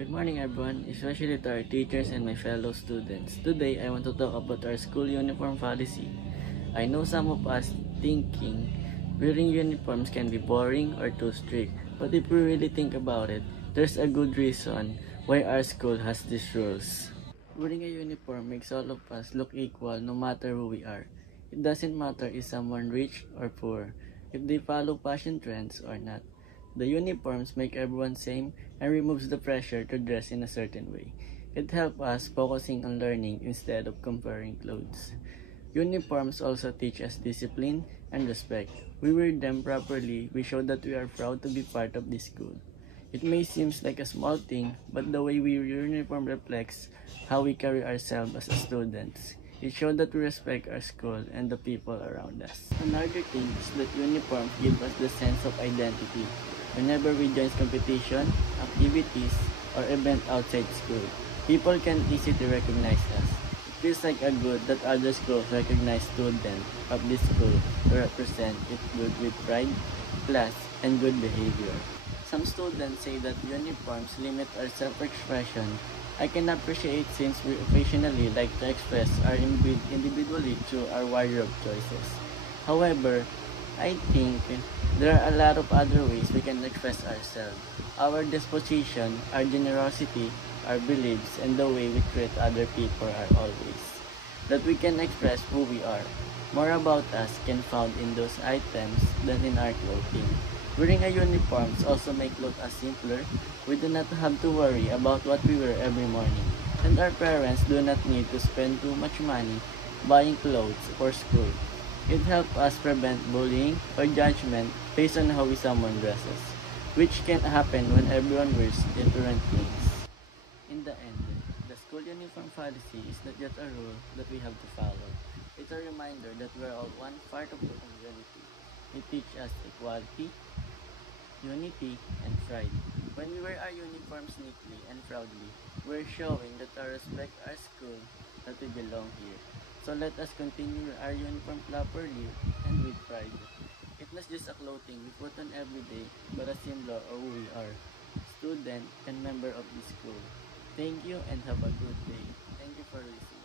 Good morning everyone, especially to our teachers and my fellow students. Today, I want to talk about our school uniform policy. I know some of us thinking wearing uniforms can be boring or too strict, but if we really think about it, there's a good reason why our school has these rules. Wearing a uniform makes all of us look equal no matter who we are. It doesn't matter if someone rich or poor, if they follow fashion trends or not. The uniforms make everyone same and removes the pressure to dress in a certain way. It helps us focusing on learning instead of comparing clothes. Uniforms also teach us discipline and respect. We wear them properly, we show that we are proud to be part of this school. It may seem like a small thing, but the way we wear uniform reflects how we carry ourselves as students. It shows that we respect our school and the people around us. Another thing is that uniforms give us the sense of identity. Whenever we join competition, activities, or event outside school, people can easily recognize us. It feels like a good that other schools recognize students of this school to represent it good with pride, class, and good behavior. Some students say that uniforms limit our self-expression. I can appreciate since we occasionally like to express our individuality through our wardrobe choices. However, I think there are a lot of other ways we can express ourselves. Our disposition, our generosity, our beliefs, and the way we treat other people are always that we can express who we are. More about us can found in those items than in our clothing. Wearing a uniform also make clothes us simpler. We do not have to worry about what we wear every morning. And our parents do not need to spend too much money buying clothes for school. It helps us prevent bullying or judgment based on how someone dresses, which can happen when everyone wears different things. In the end, the school uniform policy is not just a rule that we have to follow. It's a reminder that we're all one part of the community. It teaches us equality, unity, and pride. When we wear our uniforms neatly and proudly, we're showing that we respect our school, that we belong here. So let us continue our uniform properly and with pride. It's not just a clothing we put on every day, but a symbol of who we are, student and member of this school. Thank you and have a good day. Thank you for listening.